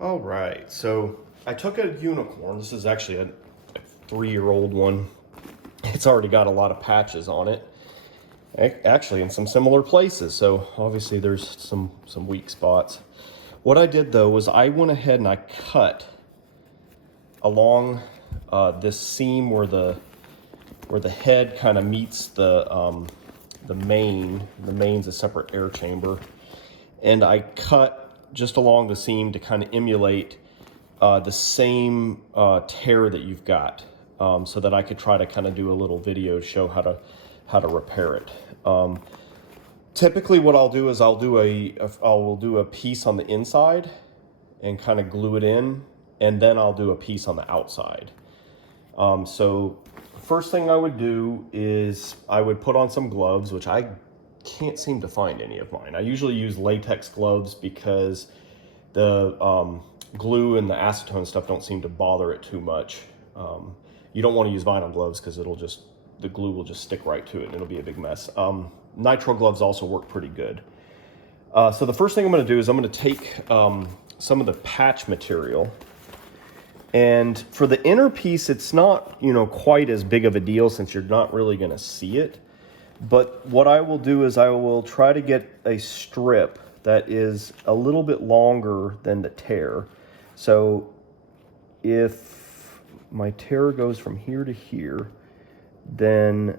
All right, so I took a unicorn. This is actually a 3-year-old one. It's already got a lot of patches on it, actually in some similar places. So obviously there's some weak spots. What I did though was I went ahead and I cut along this seam where the head kind of meets the main. The main's a separate air chamber, and I cut just along the seam to kind of emulate the same tear that you've got, so that I could try to kind of do a little video to show how to repair it. Typically what I'll do is I'll do a piece on the inside and kind of glue it in, and then I'll do a piece on the outside. So first thing I would do is I would put on some gloves, which I can't seem to find any of mine. I usually use latex gloves because the glue and the acetone stuff don't seem to bother it too much. You don't want to use vinyl gloves because the glue will just stick right to it and it'll be a big mess. Nitrile gloves also work pretty good. So the first thing I'm going to do is I'm going to take some of the patch material, and for the inner piece it's not quite as big of a deal since you're not really going to see it. But what I will do is I will try to get a strip that is a little bit longer than the tear. So if my tear goes from here to here, then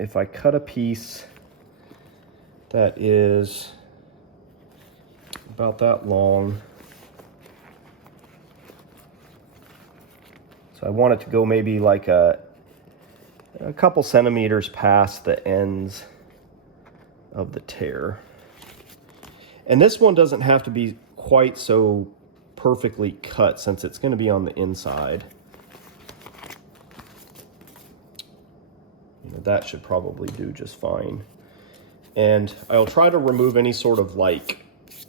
if I cut a piece that is about that long, so I want it to go maybe like a couple centimeters past the ends of the tear. And this one doesn't have to be quite so perfectly cut since it's going to be on the inside. That should probably do just fine. And I'll try to remove any sort of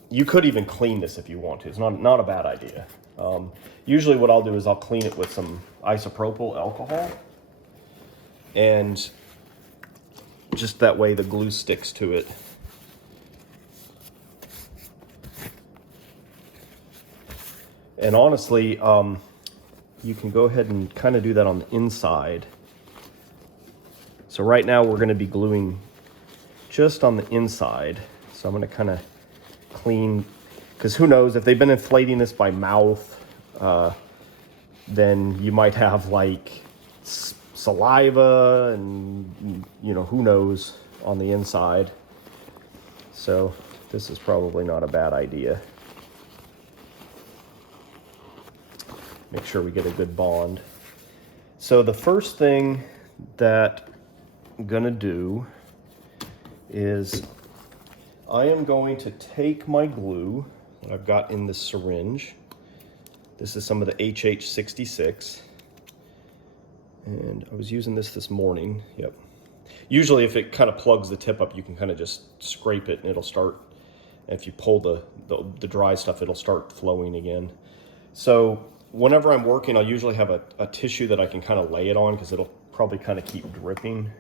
you could even clean this if you want to. It's not a bad idea. Usually what I'll do is I'll clean it with some isopropyl alcohol, and just that way the glue sticks to it. And honestly, you can go ahead and kind of do that on the inside. So right now we're going to be gluing just on the inside. So I'm going to kind of clean, because who knows, if they've been inflating this by mouth, then you might have saliva and who knows on the inside. So this is probably not a bad idea. Make sure we get a good bond. So the first thing that I'm gonna do is I am going to take my glue that I've got in this syringe. This is some of the HH66. And I was using this morning. Yep. Usually if it kind of plugs the tip up, you can kind of just scrape it and it'll start. And if you pull the dry stuff, it'll start flowing again. So whenever I'm working, I'll usually have a tissue that I can kind of lay it on because it'll probably kind of keep dripping.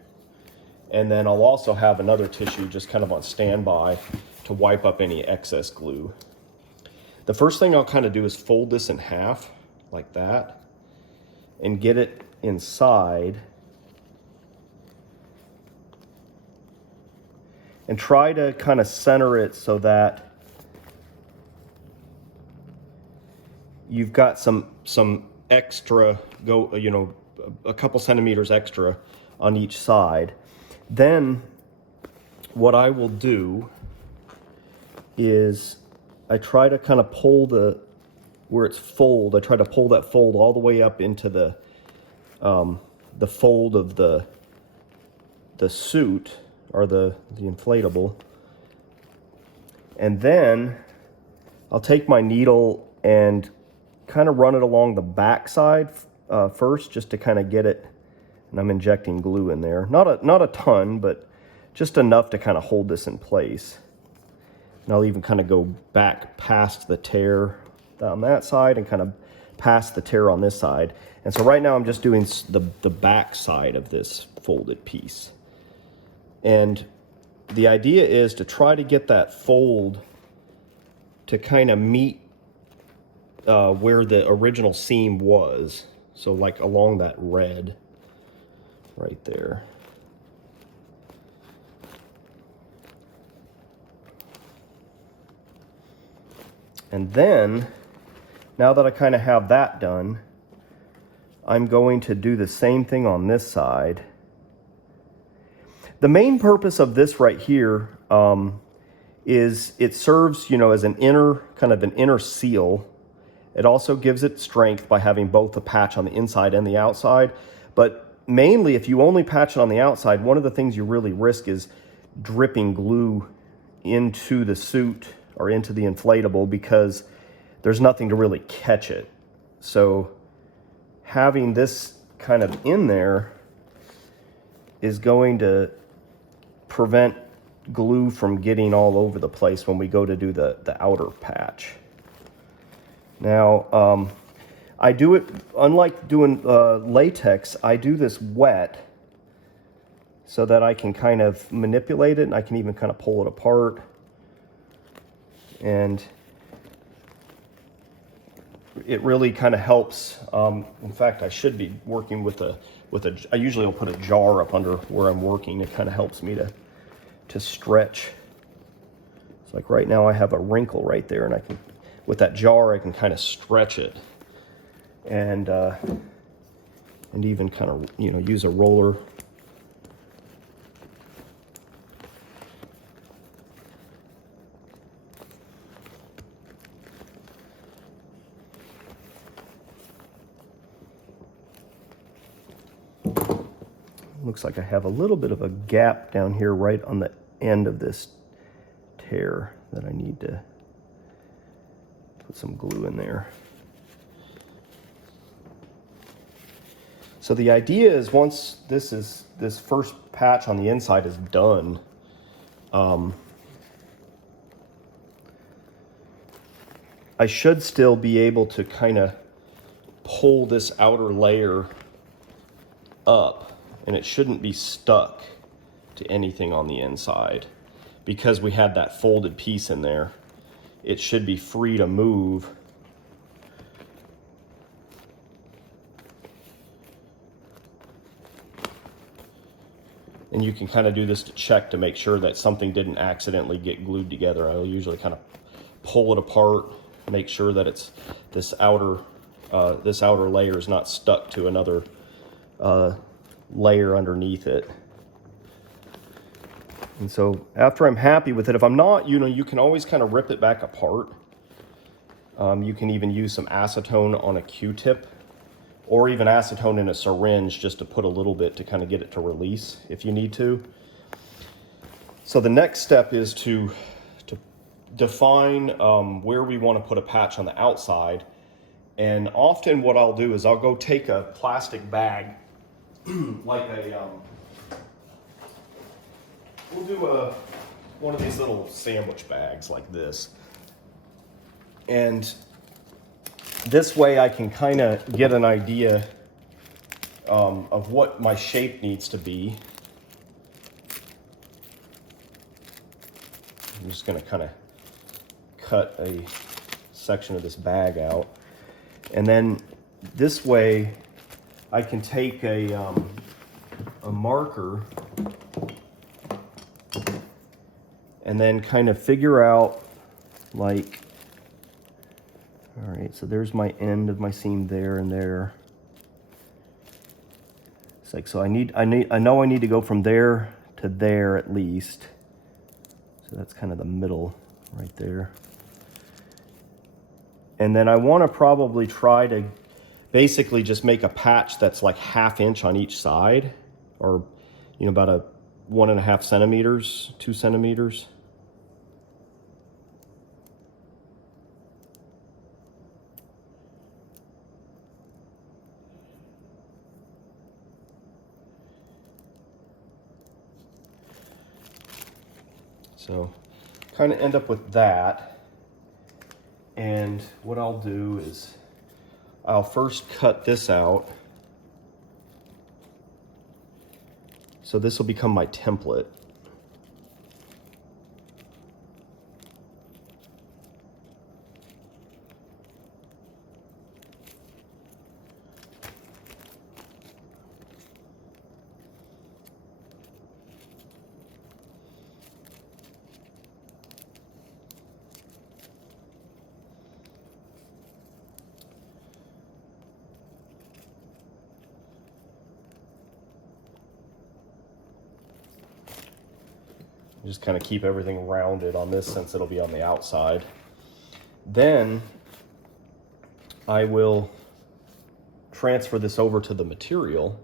And then I'll also have another tissue just kind of on standby to wipe up any excess glue. The first thing I'll kind of do is fold this in half like that and get it inside and try to kind of center it so that you've got some extra, a couple centimeters extra on each side. Then what I will do is I try to kind of pull where it's fold, I try to pull that fold all the way up into the fold of the suit, or the inflatable. And then I'll take my needle and kind of run it along the back side first, just to kind of get it. And I'm injecting glue in there, not a ton, but just enough to kind of hold this in place. And I'll even kind of go back past the tear on that side and kind of past the tear on this side. And so right now I'm just doing the back side of this folded piece. And the idea is to try to get that fold to kind of meet where the original seam was. So like along that red right there. And then, now that I kind of have that done, I'm going to do the same thing on this side. The main purpose of this right here is it serves, you know, as an inner seal. It also gives it strength by having both the patch on the inside and the outside. But mainly, if you only patch it on the outside, one of the things you really risk is dripping glue into the suit or into the inflatable, because there's nothing to really catch it. So having this kind of in there is going to prevent glue from getting all over the place when we go to do the outer patch. Now, I do it, unlike doing latex, I do this wet so that I can kind of manipulate it, and I can even kind of pull it apart. And it really kind of helps. In fact, I should be working with I usually will put a jar up under where I'm working. It kind of helps me to stretch. It's like right now I have a wrinkle right there, and I can, with that jar, I can kind of stretch it, and even kind of, you know, use a roller. Looks like I have a little bit of a gap down here right on the end of this tear that I need to put some glue in there. So the idea is, once this first patch on the inside is done, I should still be able to kind of pull this outer layer up, and it shouldn't be stuck to anything on the inside, because we had that folded piece in there. It should be free to move. And you can kind of do this to check to make sure that something didn't accidentally get glued together. I'll usually kind of pull it apart, make sure that it's this outer layer is not stuck to another layer underneath it. And so after I'm happy with it, if I'm not, you know, you can always kind of rip it back apart. You can even use some acetone on a Q-tip, or even acetone in a syringe, just to put a little bit to kind of get it to release if you need to. So the next step is to define where we want to put a patch on the outside. And often what I'll do is I'll go take a plastic bag, like we'll do one of these little sandwich bags like this. And this way I can kind of get an idea of what my shape needs to be. I'm just going to kind of cut a section of this bag out. And then this way I can take a marker and then kind of figure out, like, all right, so there's my end of my seam there and there. It's like, so I know I need to go from there to there at least. So that's kind of the middle right there. And then I want to probably try to basically just make a patch that's like 1/2 inch on each side, or, you know, about a 1.5 centimeters, 2 centimeters. So kind of end up with that. And what I'll do is I'll first cut this out. So this will become my template. Just kind of keep everything rounded on this since it'll be on the outside. Then I will transfer this over to the material.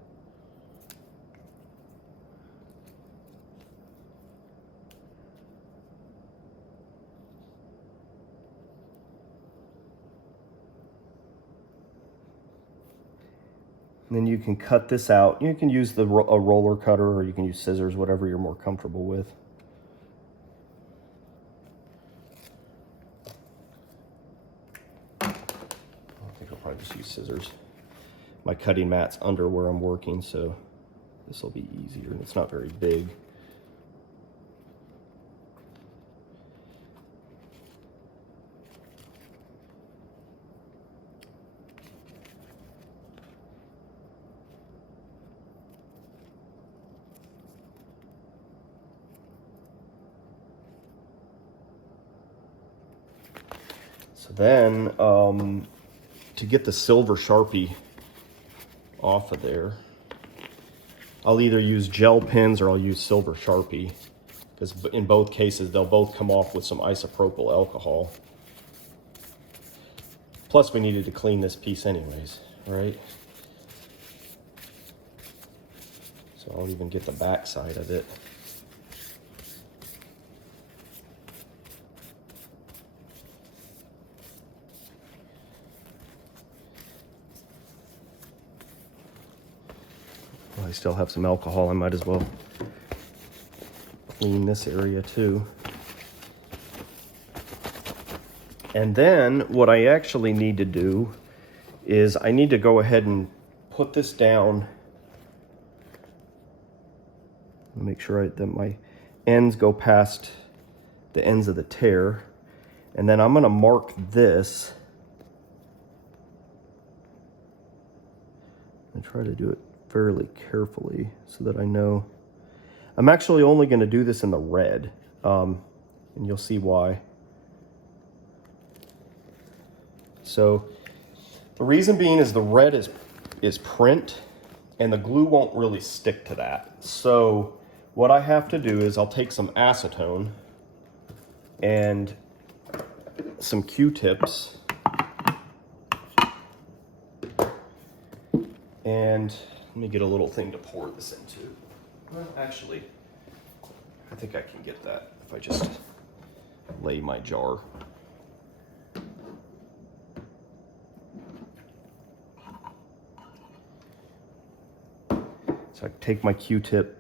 And then you can cut this out. You can use a roller cutter, or you can use scissors, whatever you're more comfortable with. I think I'll probably just use scissors. My cutting mat's under where I'm working, so this will be easier, and it's not very big. So then, to get the silver Sharpie off of there, I'll either use gel pens or I'll use silver Sharpie, because in both cases, they'll both come off with some isopropyl alcohol. Plus, we needed to clean this piece anyways, right? So I'll even get the back side of it. I still have some alcohol. I might as well clean this area too. And then what I actually need to do is I need to go ahead and put this down. Make sure that my ends go past the ends of the tear. And then I'm going to mark this and try to do it fairly carefully so that I know. I'm actually only going to do this in the red, and you'll see why. So the reason being is the red is print, and the glue won't really stick to that. So what I have to do is I'll take some acetone and some Q-tips, and let me get a little thing to pour this into. Well, actually, I think I can get that if I just lay my jar. So I take my Q-tip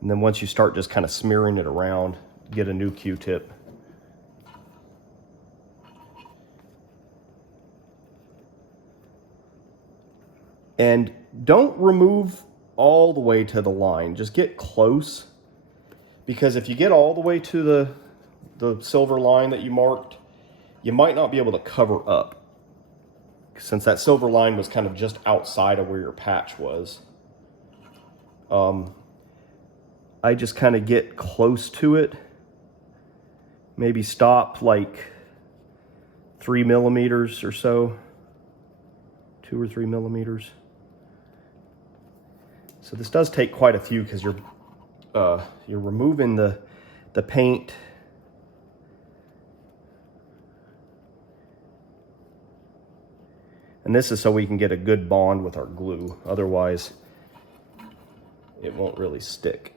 and then once you start just kind of smearing it around, get a new Q-tip. And don't remove all the way to the line. Just get close, because if you get all the way to the silver line that you marked, you might not be able to cover up, since that silver line was kind of just outside of where your patch was. I just kind of get close to it. Maybe stop like 3 millimeters or so, 2 or 3 millimeters. So this does take quite a few, because you're removing the paint. And this is so we can get a good bond with our glue. Otherwise, it won't really stick.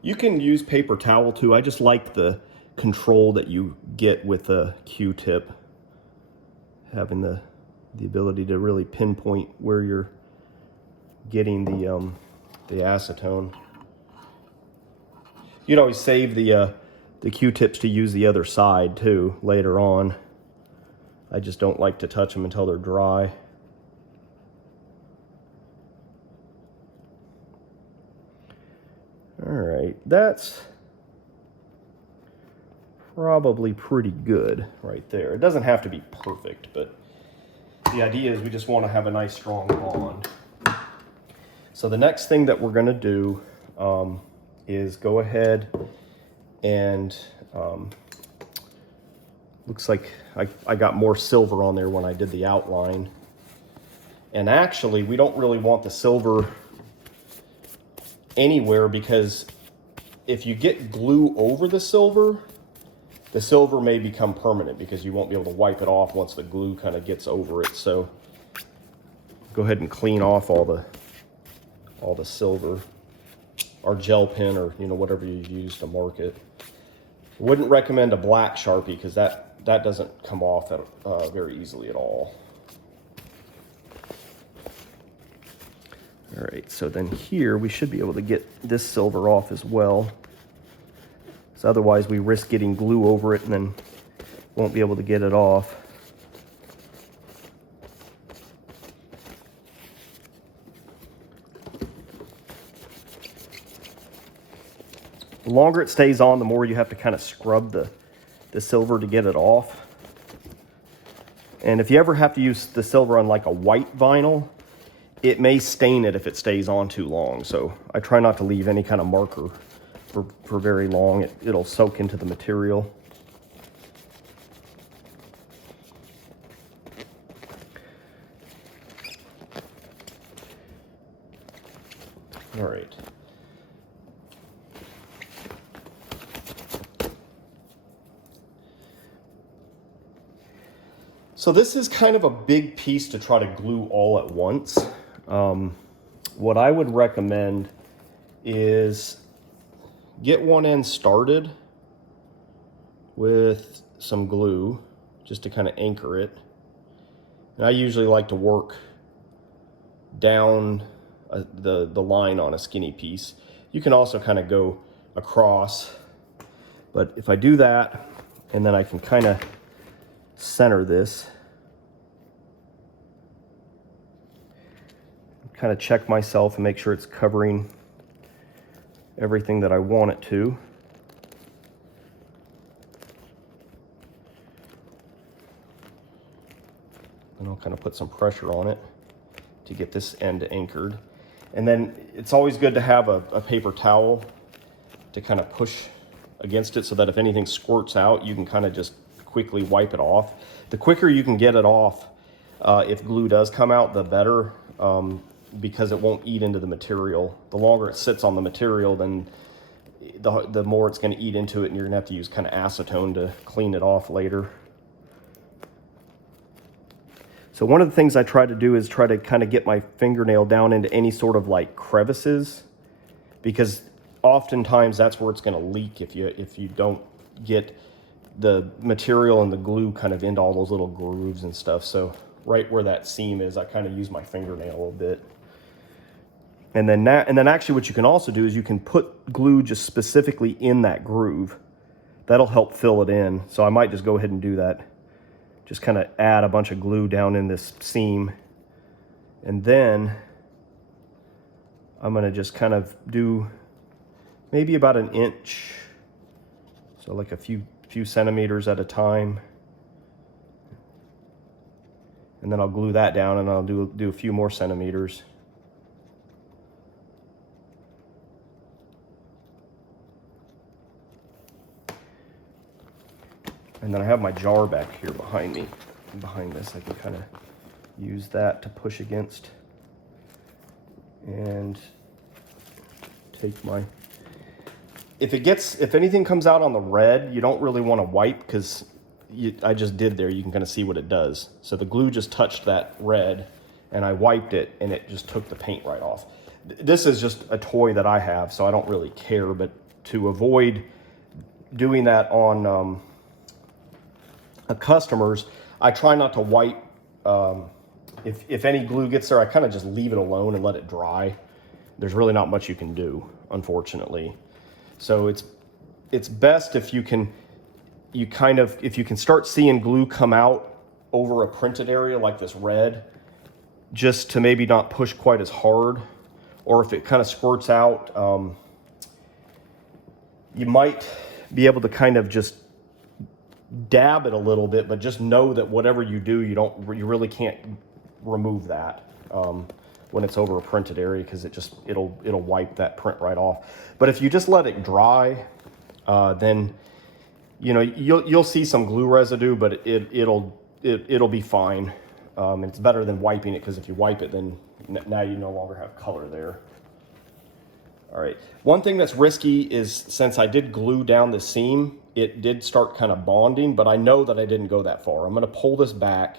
You can use paper towel too. I just like the control that you get with a Q-tip, having the ability to really pinpoint where you're getting the acetone. You'd always save the Q-tips to use the other side too later on. I just don't like to touch them until they're dry. All right, that's probably pretty good right there. It doesn't have to be perfect, but the idea is we just want to have a nice strong bond. So the next thing that we're going to do is go ahead and looks like I got more silver on there when I did the outline. And actually, we don't really want the silver anywhere, because if you get glue over the silver may become permanent because you won't be able to wipe it off once the glue kind of gets over it. So go ahead and clean off all the silver, or gel pen, or whatever you use to mark it. Wouldn't recommend a black Sharpie because that doesn't come off very easily at all. All right, so then here we should be able to get this silver off as well. So otherwise we risk getting glue over it and then won't be able to get it off. The longer it stays on, the more you have to kind of scrub the silver to get it off. And if you ever have to use the silver on like a white vinyl, it may stain it if it stays on too long. So I try not to leave any kind of marker for very long. It'll soak into the material. All right. So this is kind of a big piece to try to glue all at once. What I would recommend is get one end started with some glue just to kind of anchor it. And I usually like to work down the line on a skinny piece. You can also kind of go across, but if I do that, and then I can kind of center this, kind of check myself and make sure it's covering everything that I want it to. And I'll kind of put some pressure on it to get this end anchored. And then it's always good to have a paper towel to kind of push against it so that if anything squirts out, you can kind of just quickly wipe it off. The quicker you can get it off, if glue does come out, the better, because it won't eat into the material. The longer it sits on the material, then the more it's going to eat into it, and you're going to have to use kind of acetone to clean it off later. So one of the things I try to do is try to kind of get my fingernail down into any sort of like crevices, because oftentimes that's where it's going to leak if you don't get the material and the glue kind of into all those little grooves and stuff. So right where that seam is, I kind of use my fingernail a little bit. And then actually what you can also do is you can put glue just specifically in that groove. That'll help fill it in. So I might just go ahead and do that. Just kind of add a bunch of glue down in this seam. And then I'm going to just kind of do maybe about an inch. So like a few centimeters at a time. And then I'll glue that down, and I'll do a few more centimeters. And then I have my jar back here behind me. And behind this, I can kind of use that to push against. And take my... If anything comes out on the red, you don't really want to wipe, because I just did there. You can kind of see what it does. So the glue just touched that red, and I wiped it, and it just took the paint right off. This is just a toy that I have, so I don't really care. But to avoid doing that on customers, I try not to wipe. If any glue gets there, I kind of just leave it alone and let it dry. There's really not much you can do, unfortunately. So it's best if you can start seeing glue come out over a printed area like this red, just to maybe not push quite as hard. Or if it kind of squirts out, you might be able to kind of just dab it a little bit, but just know that whatever you do, you really can't remove that when it's over a printed area, because it'll wipe that print right off. But if you just let it dry, then you'll see some glue residue, but it'll be fine. It's better than wiping it, because if you wipe it, then now you no longer have color there. All right. One thing that's risky is, since I did glue down the seam, it did start kind of bonding, but I know that I didn't go that far. I'm going to pull this back,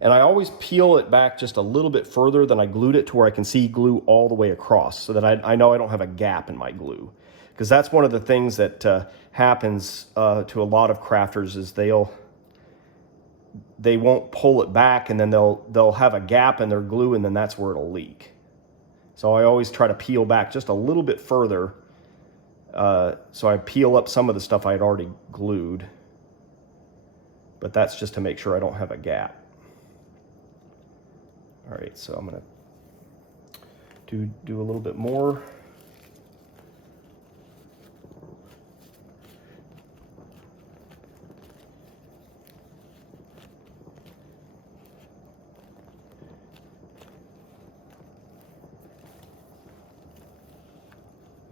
and I always peel it back just a little bit further than I glued it, to where I can see glue all the way across, so that I know I don't have a gap in my glue. Because that's one of the things that happens to a lot of crafters, is they won't pull it back, and then they'll have a gap in their glue, and then that's where it'll leak. So I always try to peel back just a little bit further, so I peel up some of the stuff I had already glued, but that's just to make sure I don't have a gap. All right, so I'm gonna do a little bit more.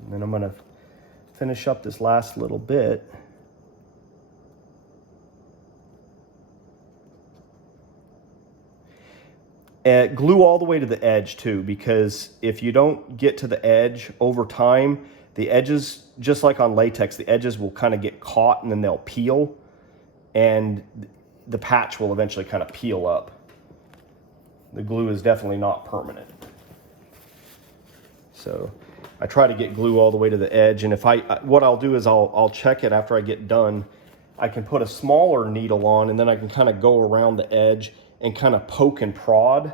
And then I'm going to finish up this last little bit. Glue all the way to the edge too, because if you don't get to the edge over time, the edges, just like on latex, the edges will kind of get caught, and then they'll peel, and the patch will eventually kind of peel up. The glue is definitely not permanent. So I try to get glue all the way to the edge, and what I'll do is I'll check it after I get done. I can put a smaller needle on, and then I can kind of go around the edge and kind of poke and prod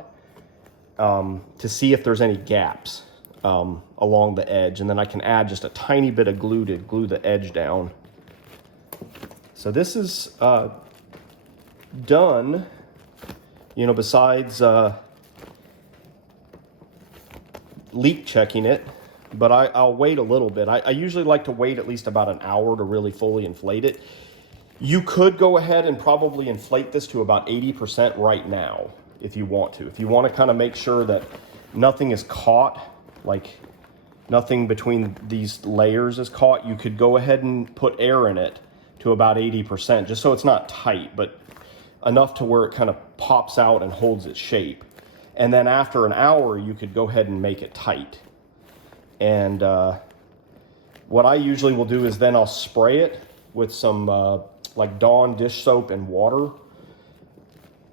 to see if there's any gaps along the edge, and then I can add just a tiny bit of glue to glue the edge down. So this is done, besides leak checking it, but I'll wait a little bit. I usually like to wait at least about an hour to really fully inflate it. You could go ahead and probably inflate this to about 80% right now if you want to. If you want to kind of make sure that nothing is caught, like nothing between these layers is caught, you could go ahead and put air in it to about 80%, just so it's not tight, but enough to where it kind of pops out and holds its shape. And then after an hour, you could go ahead and make it tight. And what I usually will do is then I'll spray it with some like Dawn dish soap and water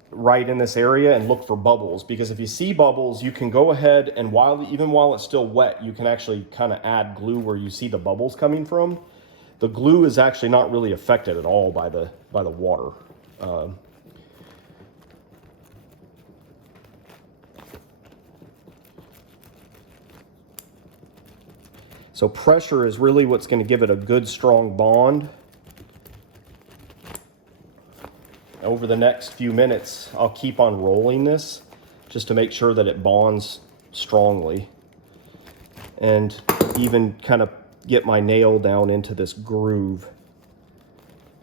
right in this area, and look for bubbles, because if you see bubbles, you can go ahead and even while it's still wet, you can actually kind of add glue where you see the bubbles coming from. The glue is actually not really affected at all by the water. So pressure is really what's going to give it a good strong bond. Over the next few minutes, I'll keep on rolling this just to make sure that it bonds strongly, and even kind of get my nail down into this groove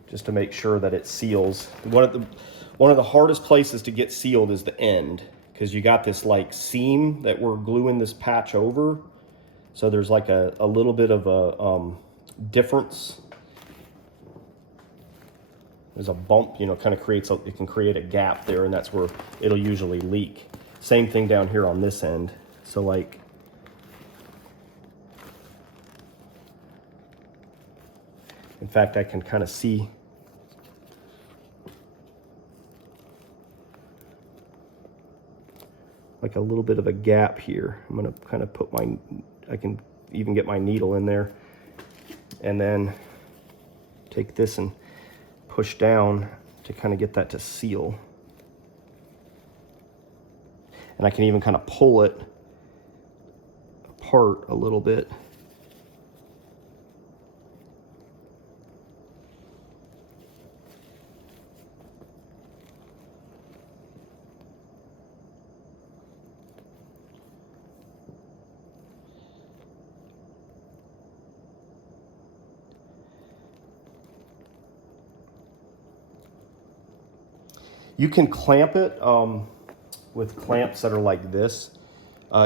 just to make sure that it seals. One of the hardest places to get sealed is the end, because you got this like seam that we're gluing this patch over. So there's like a little bit of a difference. There's a bump, kind of it can create a gap there, and that's where it'll usually leak. Same thing down here on this end. So like, in fact, I can kind of see like a little bit of a gap here. I'm gonna kind of I can even get my needle in there, and then take this and push down to kind of get that to seal. And I can even kind of pull it apart a little bit. You can clamp it with clamps that are like this.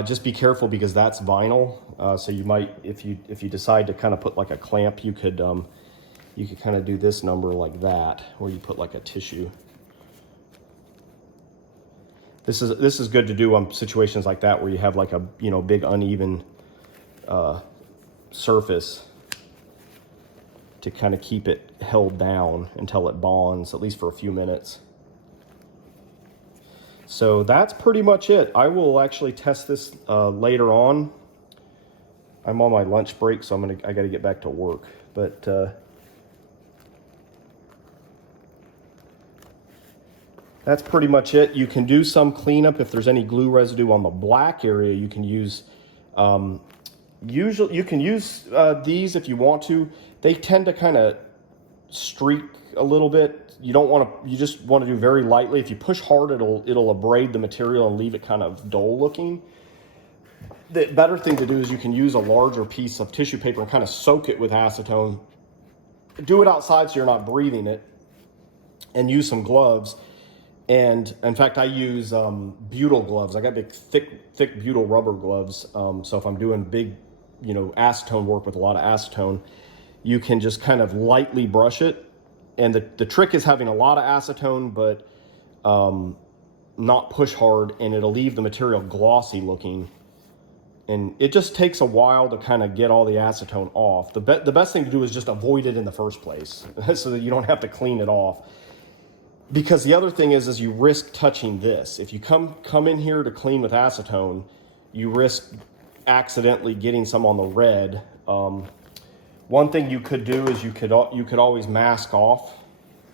Just be careful because that's vinyl. So you might, if you decide to kind of put like a clamp, you could kind of do this number like that, where you put like a tissue. This is good to do on situations like that where you have like a big uneven surface, to kind of keep it held down until it bonds, at least for a few minutes. So that's pretty much it. I will actually test this later on. I'm on my lunch break, so I got to get back to work. But that's pretty much it. You can do some cleanup if there's any glue residue on the black area. You can use usually you can use these if you want to. They tend to kind of streak a little bit. You don't want to. You just want to do very lightly. If you push hard, it'll abrade the material and leave it kind of dull looking. The better thing to do is you can use a larger piece of tissue paper and kind of soak it with acetone. Do it outside so you're not breathing it, and use some gloves. And in fact, I use butyl gloves. I got big, thick butyl rubber gloves. So if I'm doing big, acetone work with a lot of acetone, you can just kind of lightly brush it. And the trick is having a lot of acetone, but not push hard, and it'll leave the material glossy looking. And it just takes a while to kind of get all the acetone off. The best thing to do is just avoid it in the first place so that you don't have to clean it off. Because the other thing is you risk touching this. If you come in here to clean with acetone, you risk accidentally getting some on the red. One thing you could do is you could always mask off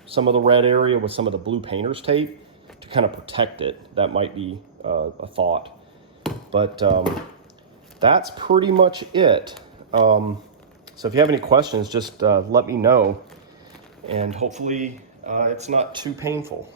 some of the red area with some of the blue painter's tape to kind of protect it. That might be a thought. But that's pretty much it. So if you have any questions, just let me know, and hopefully it's not too painful.